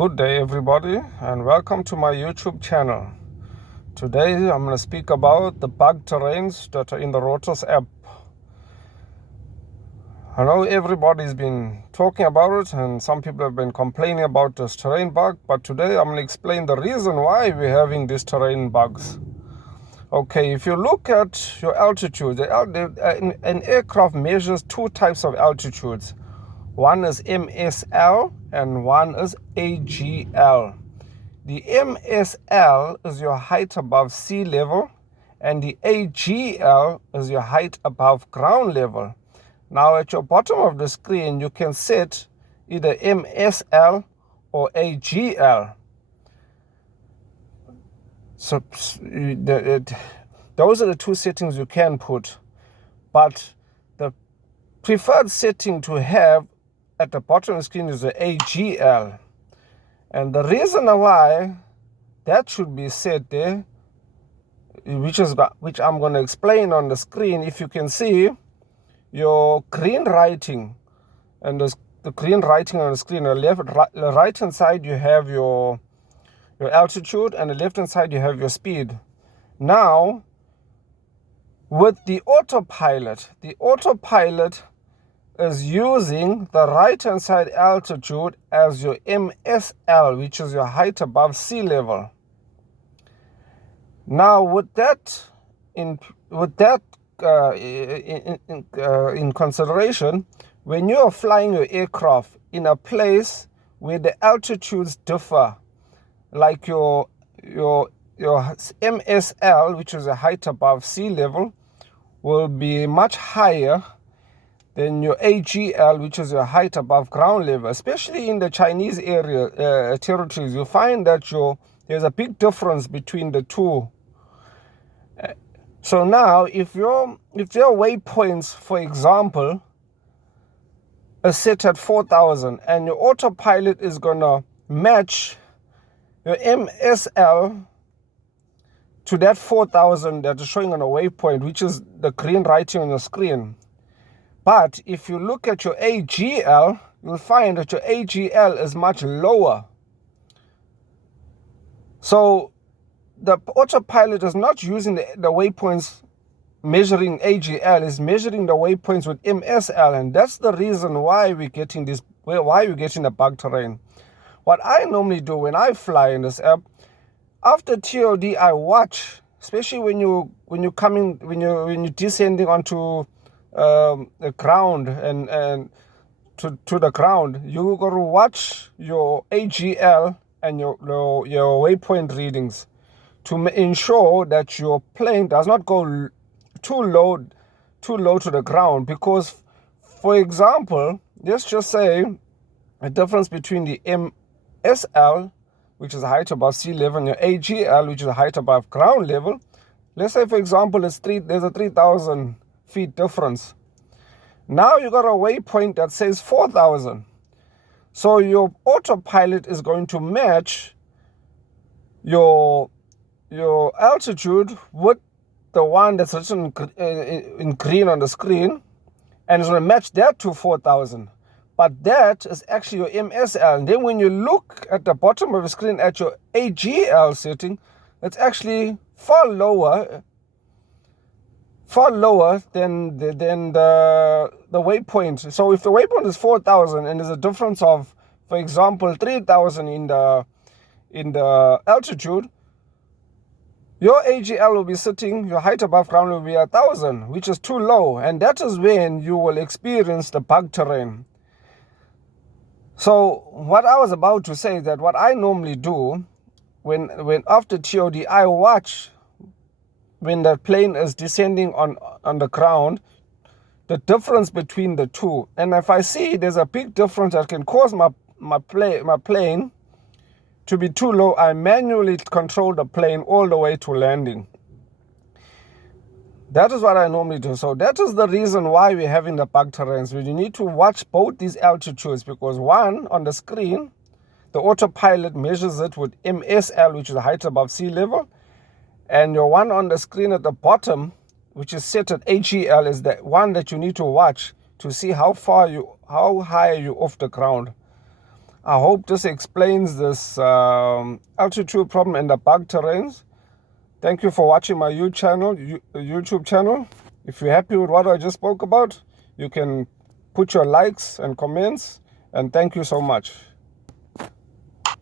Good day, everybody, and welcome to my YouTube channel. Today, I'm going to speak about the bug terrains that are in the Rotos app. I know everybody's been talking about it, and some people have been complaining about this terrain bug, but today I'm going to explain the reason why we're having these terrain bugs. Okay, if you look at your altitude, an aircraft measures two types of altitudes. One is MSL and one is AGL. The MSL is your height above sea level, and the AGL is your height above ground level. Now at your bottom of the screen, you can set either MSL or AGL. So those are the two settings you can put, but the preferred setting to have at the bottom of the screen is the AGL. And the reason why that should be set there, which I'm going to explain on the screen. If you can see your green writing, and the green writing on the screen, on the right hand side you have your altitude, and the left hand side you have your speed. Now with the autopilot is using the right hand side altitude as your MSL, which is your height above sea level. Now with that in consideration, when you are flying your aircraft in a place where the altitudes differ, like your MSL, which is a height above sea level, will be much higher than your AGL, which is your height above ground level. Especially in the Chinese area territories, you find that there's a big difference between the two. So now, if your waypoints, for example, are set at 4,000, and your autopilot is gonna match your MSL to that 4,000 that is showing on a waypoint, which is the green writing on your screen. But if you look at your AGL, you'll find that your AGL is much lower. So the autopilot is not using the waypoints measuring AGL, is measuring the waypoints with MSL, and that's the reason why we're getting the bug terrain. What I normally do when I fly in this app, after TOD, I watch, especially when you're descending onto the ground and to the ground, you got to watch your AGL and your waypoint readings to ensure that your plane does not go too low to the ground. Because, for example, let's just say a difference between the MSL, which is the height above sea level, and your AGL, which is the height above ground level. Let's say, for example, there's a 3,000 feet difference. Now you got a waypoint that says 4,000. So your autopilot is going to match your altitude with the one that's written in green on the screen, and it's going to match that to 4,000. But that is actually your MSL. And then when you look at the bottom of the screen at your AGL setting, it's actually far lower than the waypoint. So if the waypoint is 4,000 and there's a difference of, for example, 3,000 in the altitude, your AGL will be sitting, your height above ground will be 1,000, which is too low, and that is when you will experience the bug terrain. So what I was about to say is that what I normally do when after TOD, I watch when the plane is descending on the ground, the difference between the two. And if I see there's a big difference that can cause my plane to be too low, I manually control the plane all the way to landing. That is what I normally do. So that is the reason why we're having the bug terrains. We need to watch both these altitudes, because one, on the screen, the autopilot measures it with MSL, which is the height above sea level, and your one on the screen at the bottom, which is set at AGL, is the one that you need to watch to see how high are you off the ground. I hope this explains this altitude problem and the bug terrains. Thank you for watching my YouTube channel. If you're happy with what I just spoke about, you can put your likes and comments, and thank you so much.